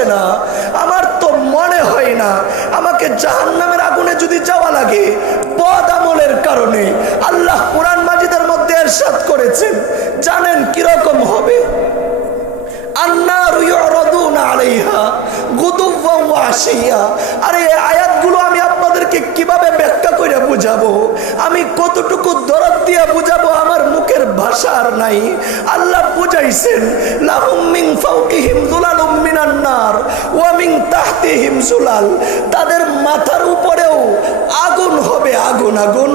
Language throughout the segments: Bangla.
হচ্ছে না, আমার তো মনে হয় না, আমাকে জাহান্নামের আগুনে যদি যাওয়া লাগে পদ আমলের কারণে আল্লাহ কোরআন মাজিদের মধ্যে এরশাদ করেছেন। জানেন কীরকম হবে? আন্নারু ইউরাদুনা আলাইহা গুদুওয়ান ওয়া আশিয়া। আরে আয়াতগুলো আমি আপনাদেরকে কীভাবে ব্যাখ্যা করে বুঝাবো? আমি কতটুকু দরদ দিয়ে বুঝাবো আমার ভাষা আর নাই। আল্লাহ বুঝাইছেন মিন তাহতিহিম যুলাল তাদের মাথার উপরেও আগুন হবে, আগুন আগুন।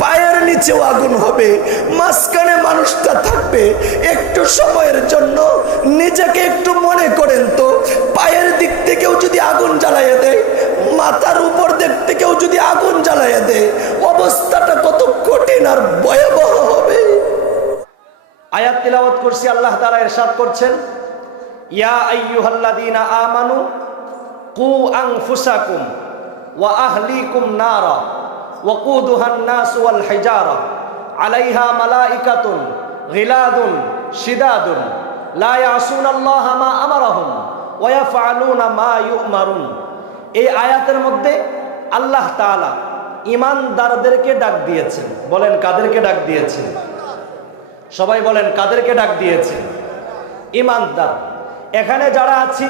পায়ের নিচেও আগুন হবে। মাঝখানে মানুষটা থাকবে একটু সময়ের জন্য। নিজেকে একটু মনে করেন তো, পায়ের দিক থেকেও যদি আগুন জ্বালাইয়া দেয়, মাথার উপর দিক থেকেও যদি তেলাওয়াত করছি, আল্লাহ তারা এরশাদ করছেন। ইয়া আইয়ুহাল্লাদিনা আমানু কু আংফুসাকুম ওয়া আহলিকুম নারা ওয়াকুদুহান নাস ওয়াল হিজারা আলাইহা মালাইকাতুন গিলাদুন শিদাদুন লা ইয়াসুনাল্লাহা মা আমারাহুম ওয়া ইয়াফআলুনা মা ইউমারুন। এই আয়াতের মধ্যে আল্লাহ তাআলা ইমানদারদেরকে ডাক দিয়েছেন। বলেন, কাদেরকে ডাক দিয়েছেন? সবাই বলেন, কাদেরকে ডাক দিয়েছে? ইমানদার। এখানে যারা আছি,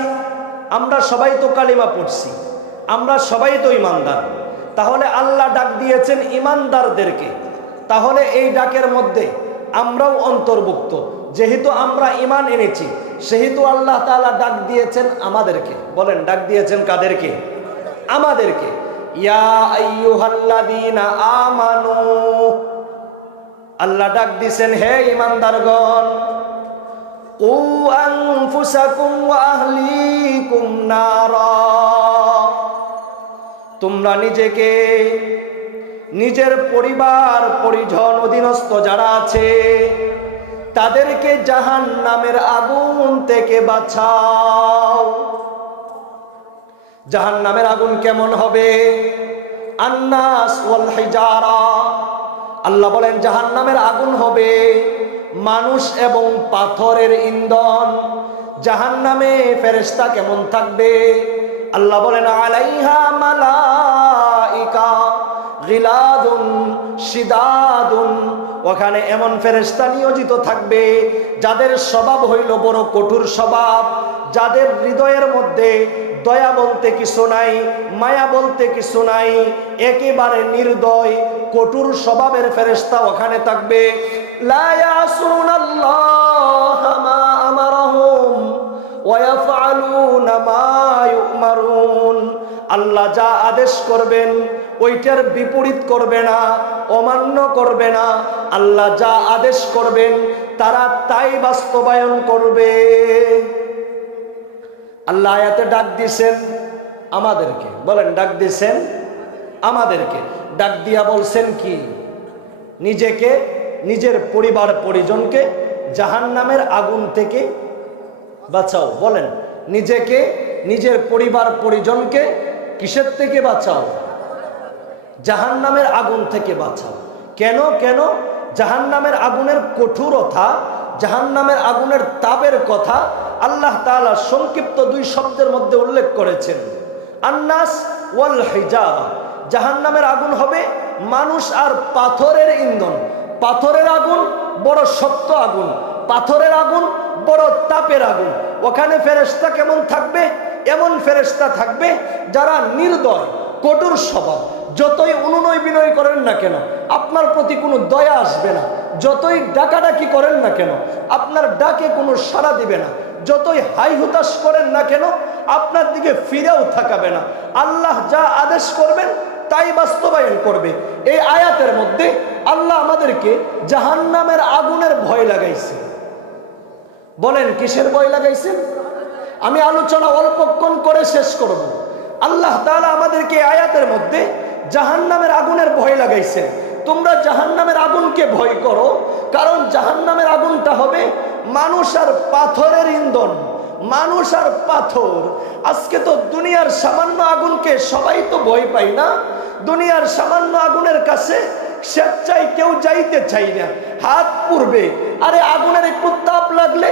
আমরা সবাই তো কালিমা পড়ছি, আমরা সবাই তো ইমানদার। তাহলে আল্লাহ ডাক দিয়েছেন ইমানদারদেরকে। তাহলে এই ডাকের মধ্যে আমরাও অন্তর্ভুক্ত। যেহেতু আমরা ইমান এনেছি, সেহেতু আল্লাহ তালা ডাক দিয়েছেন আমাদেরকে। বলেন, ডাক দিয়েছেন কাদেরকে? আমাদেরকে। ইয়া আমানু আল্লাহ ডাক দিছেন, হে ইমানদারগণ, কু আনফুসাকুম ওয়া আহলিকুম তোমরা নিজেকে, নিজের পরিবার, পরিজন, অধীনস্থ যারা আছে, তাদেরকে জাহান নামের আগুন থেকে বাঁচাও। জাহান নামের আগুন কেমন হবে? আন্নাস হিজারা। আল্লাহ বলেন জাহান নামের আগুন হবে। মানুষ এবং পাথরের ইন্ধন। জাহান নামে ফেরেস্তা কেমন থাকবে? আল্লাহ বলেন, আলাইহা মালাইকা গিলাদুন শিদাদুন। ওখানে এমন ফেরেস্তা নিয়োজিত থাকবে, যাদের স্বভাব হইল বড় কঠোর স্বভাব, যাদের হৃদয়ের মধ্যে দয়া বলতে কিছু নাই, মায়া বলতে কিছু নাই, একেবারে নির্দয় কঠোর স্বভাবের ফেরেস্তা ওখানে থাকবে। আল্লাহ যা আদেশ করবেন, ওইটার বিপরীত করবে না, অমান্য করবে না। আল্লাহ যা আদেশ করবেন, তারা তাই বাস্তবায়ন করবে। আল্লাহ আয়াতে ডাক দিছেন আমাদেরকে। বলেন, ডাক দিছেন আমাদেরকে। ডাক দিয়া বলছেন কি? নিজেকে, নিজের পরিবার পরিজনকে জাহান নামের আগুন থেকে বাঁচাও। বলেন, নিজেকে, নিজের পরিবার পরিজনকে কিসের থেকে বাঁচাও? জাহান নামের আগুন থেকে বাঁচাও। কেন? কেন? জাহান নামের আগুনের কঠোরতা জাহান নামের আগুনের তাপের কথা আল্লাহ তাআলা সংক্ষিপ্ত দুই শব্দের মধ্যে উল্লেখ করেছেন। আন্নাস ওয়াল হিজারা জাহান নামের আগুন হবে। মানুষ আর পাথরের ইন্ধন। পাথরের আগুন, বড় শক্ত আগুন। পাথরের আগুন, বড় তাপের আগুন। ওখানে ফেরেস্তা কেমন থাকবে? এমন ফেরেস্তা থাকবে যারা নির্দয়, কঠোর স্বভাব। যতই অনুনয় বিনয় করেন না কেন, আপনার প্রতি কোনো দয়া আসবে না। যতই ডাকাডাকি করেন না কেন, আপনার ডাকে কোনো সাড়া দিবে না। যতই হাই হুতাশ করেন না কেন, আপনার দিকে ফিরেও থাকাবে না। আল্লাহ যা আদেশ করবেন তাই বাস্তবায়ন করবে। এই আয়াতের মধ্যে আল্লাহ আমাদেরকে জাহান্নামের আগুনের ভয় লাগাইছে। বলেন, কিসের ভয় লাগাইছেন? আমি আলোচনা অল্পক্ষণ করে শেষ করব। আল্লাহ তাআলা আমাদেরকে আয়াতের মধ্যে জাহান্নামের আগুনের ভয় লাগাইছেন। তোমরা জাহান্নামের আগুনকে ভয় করো, কারণ জাহান্নামের আগুনটা হবে মানুষ আর পাথরের ইন্ধন। মানুষ আর পাথর। আজকে তো দুনিয়ার সামান্য আগুনকে সবাই তো ভয় পাই না। দুনিয়ার সামান্য আগুনের কাছে স্বেচ্ছায় কেউ যাইতে চাই না। হাত পুরবে আরে আগুনের একটু তাপ লাগলে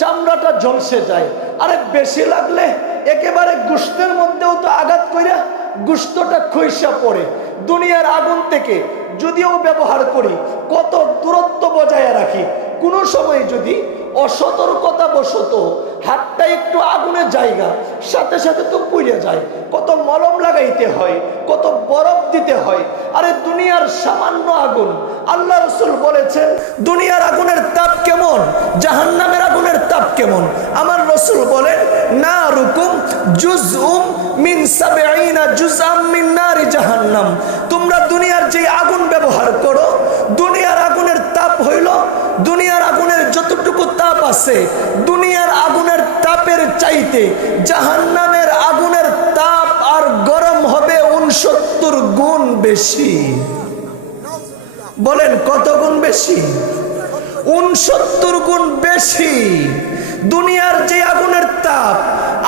চামড়াটা ঝলসে যায়। আরে বেশি লাগলে একেবারে গুস্তের মধ্যেও তো আঘাত কইরা গুস্তটা খৈসা পড়ে। দুনিয়ার আগুন থেকে যদিও ব্যবহার করি, কত দূরত্ব বজায় রাখি। কোনো সময় যদি অসতর্কতা বশত হাতটা একটু আগুনের জায়গা, সাথে সাথে তো পুড়ে যায়। কত মলম লাগাইতে হয়, কত বরফ দিতে হয়। আরে দুনিয়ার সামান্য আগুন, আল্লাহ রসুল বলেছেন, দুনিয়ার আগুনের তাপ কেমন, জাহান্নামের আগুনের তাপ কেমন? আমার রসুল বলেন না রুকুম জুজউম মিন সাবঈনা জুজআম মিন নারি জাহান্নাম। তোমরা দুনিয়ার যে আগুন ব্যবহার করো, দুনিয়ার আগুনের তাপ হইল দুনিয়ার আগুনের যতটুকু তাপ আছে, দুনিয়ার আগুনের তাপের চাইতে জাহান্নামের আগুনের তাপ আর গরম হবে উনসত্তর গুণ বেশি। বলেন কত গুণ বেশি? উনসত্তর গুণ বেশি। দুনিয়ার যে আগুনের তাপ,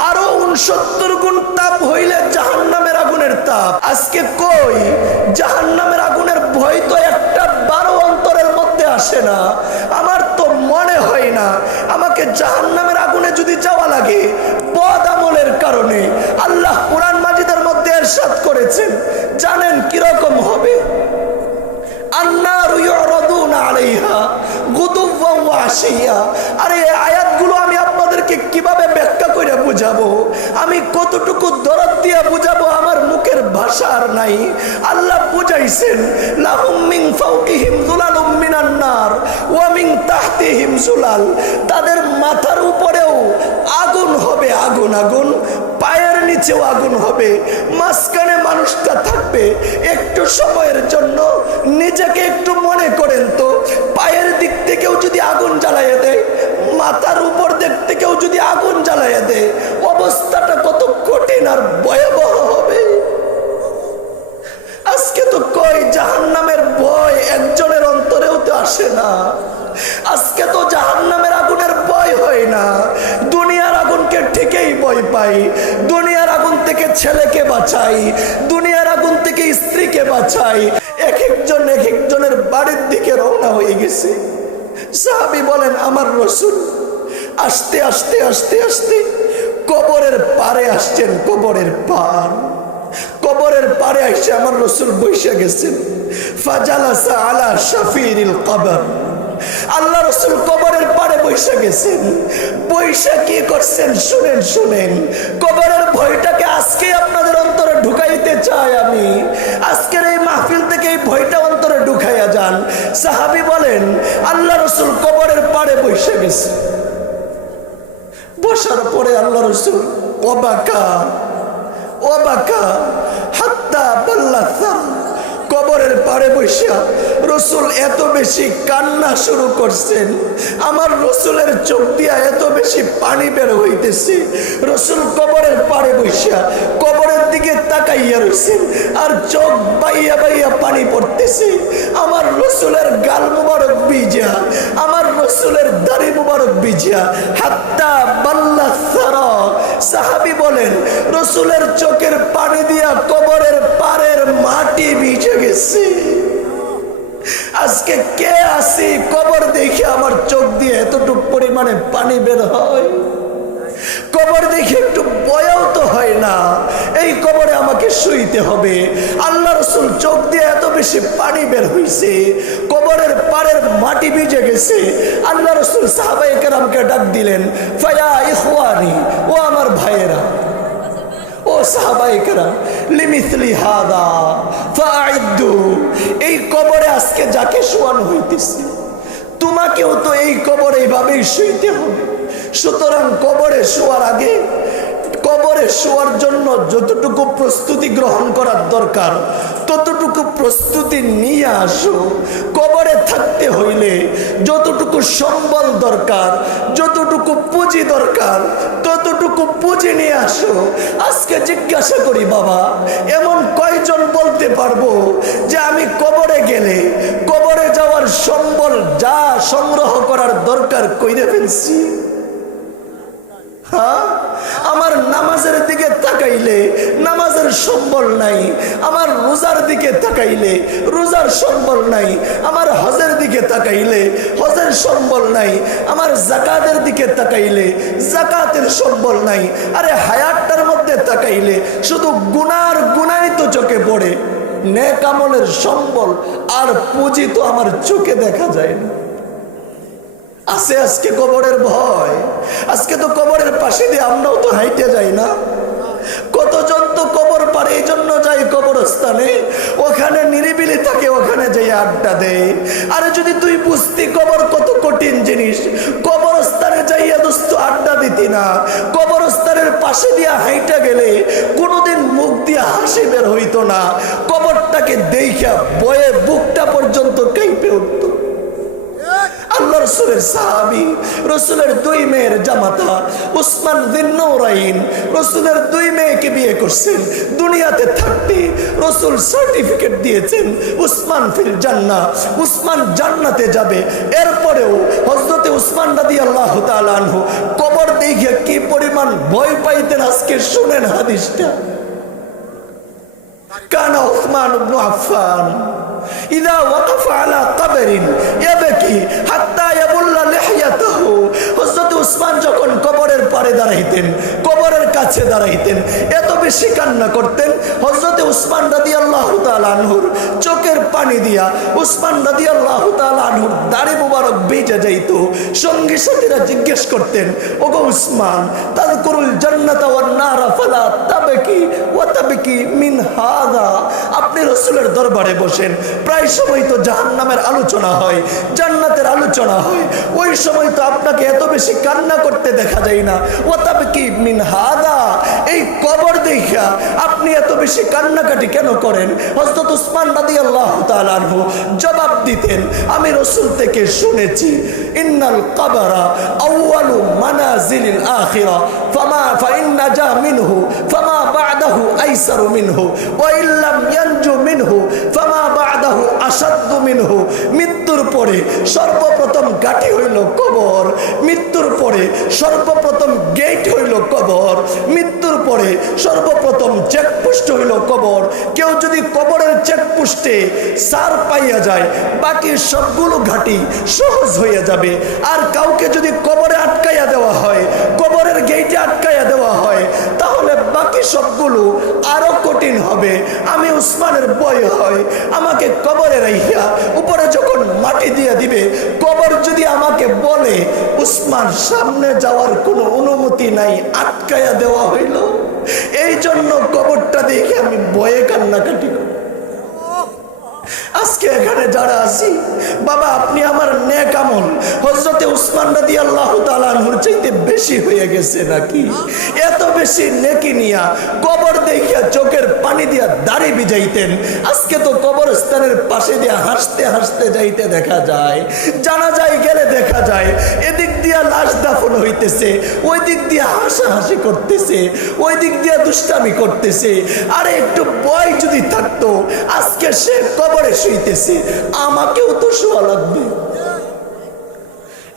আরও উনসত্তর গুণ তাপ হইলে জাহান্নামের আগুনের তাপ। আজকে কই? জাহান্নামের আগুনের ভয় তো একটা বারো অন্তরের মধ্যে আসে না। না, আমাকে জাহান নামের আগুনে যদি যাওয়া লাগে পদ আমলের কারণে আল্লাহ কোরআন মাজিদের মধ্যে এরশাদ করেছেন। জানেন কীরকম হবে? ইউরাদুনা আলাইহা আরে আয়াতগুলো আপনাদেরকে কীভাবে ব্যাখ্যা করে বুঝাবো? আমি কতটুকু দরদ দিয়ে বুঝাবো আমার মুখের ভাষা আর নাই? আল্লাহ বুঝাইছেন, লাহুম মিন ফাওকিহিম যুলালুম মিনান নার, ওয়া মিন তাহতিহিম যুলাল তাদের মাথার উপরেও আগুন হবে, আগুন আগুন। পায়ের নিচেও আগুন হবে। মাঝখানে মানুষটা থাকবে একটু সময়ের জন্য। নিজেকে একটু মনে করেন তো, পায়ের দিক থেকেও যদি আগুন জ্বালাইয়া দেয় মাথার উপর দিক থেকেও যদি আগুন জ্বালাইয়া দেয় অবস্থাটা কত কঠিন আর ভয়াবহ হবে। আজকে তো কই জাহান্নামের ভয় একজনের অন্তরেও তো আসে না। আজকে তো জাহান্নামের আগুনের ভয় হয় না। দুনিয়ার আগুনকে ঠিকই ভয় পাই। দুনিয়ার আগুন থেকে ছেলেকে বাঁচাই। দুনিয়ার আগুন থেকে স্ত্রীকে বাঁচাই। এক একজন, এক একজনের বাড়ির দিকে রওনা হয়ে গেছে। সাহাবি বলেন, আমার রসুল আস্তে আস্তে আস্তে আস্তে কবরের পারে আসছেন, কবরের পার কবরের পারে এসে আমার রসুল বৈশা গেছেন। ফাজালাসা আলা শাফিরিল কবর। আল্লাহ রসুল কবরের পারে বৈশা গেছেন। বৈশা কি করছেন? শুনেন শুনেন। কবরের ভয়টাকে আজকে আপনাদের অন্তরে ঢুকাইতে চাই আমি। আজকের এই মাহফিল থেকে এই ভয়টা অন্তরে ঢুকাইয়া যান। সাহাবি বলেন, আল্লাহ পারে বৈশা গেছে। বসার পরে আল্লাহ রসুল অবাকা অবাকা হাত্তা পাল্লা কবরের পাড়ে বসিয়া রসুল এত বেশি কান্না শুরু করছেন। আমার রসুলের চোখ দিয়া এত বেশি পানি বের হইতেছে। রসুল কবরের পাড়ে বসিয়া কবরের দিকে তাকাইয়া রয়েছেন আর চোখ বাইয়া বাইয়া পানি পড়তেছে। সারা। সাহাবি বলেন, রসুলের চোখের পানি দিয়া কবরের পারের মাটি ভিজে গেছে। আজকে কে আসি কবর দেখে আমার চোখ দিয়ে এতটুক পরিমাণে পানি বের হয়? কবর দেখে একটু বয়াও তো হয় না। এই কবরে আমাকে শুইতে হবে। আল্লাহ রসুল চোখ দিয়ে এত বেশি পানি বের হইছে, কবরের পাড়ের মাটি ভিজে গেছে। আল্লাহ রসুল সাহাবাই কেরামকে ডাক দিলেন, ফায়া ইখওয়ানি, ও আমার ভাইয়েরা, ও সাহাবাইকরা লিমিথলি হাদা ফাইদ্দু এই কবরে আজকে যাকে শোয়ানো হইতেছে, তোমাকেও তো এই কবরে এইভাবেই শুইতে হবে। সুতরাং কবরে শোয়ার আগে, কবরে শোয়ার জন্য যতটুকু প্রস্তুতি গ্রহণ করার দরকার, ততটুকু প্রস্তুতি নিয়ে আসো। কবরে থাকতে হইলে যতটুকু সম্বল দরকার, যতটুকু পুঁজি দরকার, ততটুকু পুঁজি নিয়ে আসো। আজকে জিজ্ঞাসা করি, বাবা, এমন কয়জন বলতে পারব যে আমি কবরে গেলে, কবরে যাওয়ার সম্বল যা সংগ্রহ করার দরকার কইরে ফেলছি? হ্যাঁ? আমার নামাজের দিকে তাকাইলে নামাজের সম্বল নাই। আমার রোজার দিকে তাকাইলে রোজার সম্বল নাই। আমার হজের দিকে তাকাইলে হজের সম্বল নাই। আমার জাকাতের দিকে তাকাইলে জাকাতের সম্বল নাই। আরে হায়াতটার মধ্যে তাকাইলে শুধু গুনার গুনাই তো চোখে পড়ে। নেক আমলের সম্বল আর পুঁজি তো আমার চোখে দেখা যায় না। আছে, আজকে কবরের ভয়। আজকে তো কবরের পাশে দিয়ে আমরাও তো হাইটে যাই না। কতজন তো কবর পারে, এই জন্য যাই কবরস্থানে। ওখানে নিরিবিলি থাকে, ওখানে যাই আড্ডা দেয় আরে যদি তুই বুঝতি, কবর কত কঠিন জিনিস। কবরস্থানে যাইয়া দোস্ত আড্ডা দিতি না। কবরস্থানের পাশে দিয়া হাইটা গেলে কোনোদিন মুখ দিয়া হাসি বের হইতো না। কবরটাকে দেখিয়া বয়ে বুকটা পর্যন্ত কাইপে উঠতো। আল্লাহ রসুলের সাহাবি, রসুলের দুই মেয়ের জামাতা, উসমান রসুলের দুই মেয়েকে বিয়ে করছেন, দুনিয়াতে থাকতে রসুল সার্টিফিকেট দিয়েছেন, উসমান ফিল জান্না, উসমান জান্নাতে যাবে। এরপরেও হজরতে উসমান রাদি আল্লাহ তালানহ কবর দেখিয়া কি পরিমাণ ভয় পাইতেন আজকে, শুনেন হাদিসটা। কানা উসমান আফান إذا وقف على قبر يبكي حتى يبل لحيته হযরত উসমান যখন কবরের পাড়ে দাঁড়াইতেন কবরের কাছে দাঁড়াইতেন, এত বেশি কান্না করতেন। হযরত উসমান তাআলা আনহুর চোখের পানি দিয়া উসমান রাদিয়াল্লাহু তাআলা আনহুর দাড়ি মোবারক বেজে যাইতো। সঙ্গী সাথীরা জিজ্ঞেস করতেন, ওগো উসমান জান্নাতা ওয়ান নারা ফালা তাবকি ওয়া তাবকি মিন হাদা আপনি রসুলের দরবারে বসেন, প্রায় সময় তো জাহান্নামের আলোচনা হয়, জান্নাতের আলোচনা হয়। ওই সময় তো আপনাকে এত বেশি কান্না করতে দেখা যায় না। ও তবে কি মিন হাদা, এই কবর দেখিয়া আপনি এত বেশি কান্নাকাটি কেন করেন? হজরত উসমান রাদি আল্লাহ তালু জবাব দিতেন, আমি রসুল থেকে শুনেছি, ইন্নাল কাবারা মানা মানাজিলিল আখিরা। ফামা ফাইন নাজা মিনহু, ফামা বাদাহু আইসারু মিনহু, ওয়া ইল্লাম ইয়ানজু মিনহু, ফামা বাদাহু আসাদ্দু মিনহু। মৃত্যুর পরে সর্বপ্রথম গাঠি হইল কবর, মৃত্যুর পরে সর্বপ্রথম গেট হইল কবর, মৃত্যুর পরে সর্বপ্রথম চেকপোস্ট হইল কবর। কেউ যদি কবরের চেকপোস্টে সার পাইয়া যায়, বাকি সবগুলো ঘাটি সহজ হয়ে যাবে। আর কাউকে যদি কবরে আটকাইয়া দেওয়া হয়, কবরের গেইটে আটকাইয়া দেওয়া হয়, তাহলে বাকি সবগুলো আরও কঠিন হবে। আমি উসমানের বয় হয় আমাকে কবরে রাইয়া উপরে যখন মাটি দিয়ে দিবে, কবর যদি আমাকে বলে, উসমান, সামনে যাওয়ার কোনো অনুমতি নাই, আটকাইয়া দেওয়া হইল। এই জন্য কবরটা দেখে আমি বয়ে কান্নাকাটি করি। এখানে যারা আছি, বাবা, আপনি আমার নেক আমল। হজরতে উসমান রাদি আল্লাহ তালানহুর চাইতে বেশি হয়ে গেছে নাকি? এত বেশি নেকি নিয়া কবর দেখিয়া চোখের পানি দিয়া দাড়ি বিজাইতেন আজকে তো কবরস্থানের পাশে দিয়া হাসতে হাসতে যাইতে দেখা যায় জানা যায় গেলে দেখা যায়, এদিক দিয়া লাশ দাফন হইতেছে ওই দিক দিয়া হাসাহাসি করতেছে ওই দিক দিয়া দুষ্টামি করতেছে। আরে একটু বয় যদি থাকতো, আজকে সে কবরে শুইতেছে। আমাকেও তো শোয়া লাগবে।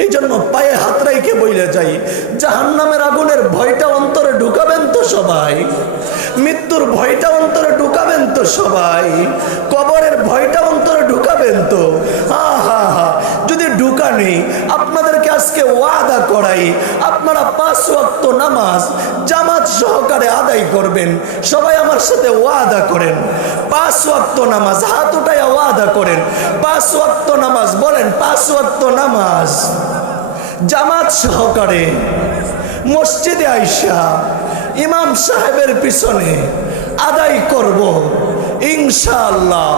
এই জন্য পায়ে হাত রাইকে বইলে যাই। জাহান নামের আগুনের ভয়টা অন্তরে ঢুকাবেন তো সবাই। মৃত্যুর ভয়টা অন্তরে ঢুকাবেন তো সবাই। কবরের ভয়টা অন্তরে ঢুকাবেন তো। হা হা হা যদি ঢুকা নেই আপনাদেরকে আজকে ওয়াদা করাই, আপনারা পাঁচ ওয়াক্ত নামাজ জামাত সহকারে আদায় করবেন, সবাই আমার সাথে ওয়াদা করেন। পাঁচ ওয়াক্ত নামাজ, হাত উঠায় ওয়াদা করেন। পাঁচ ওয়াক্ত নামাজ বলেন, পাঁচ ওয়াক্ত নামাজ জামাত সহকারে মসজিদে আইসা ইমাম সাহেবের পিছনে আদায় করব, ইনশাআল্লাহ।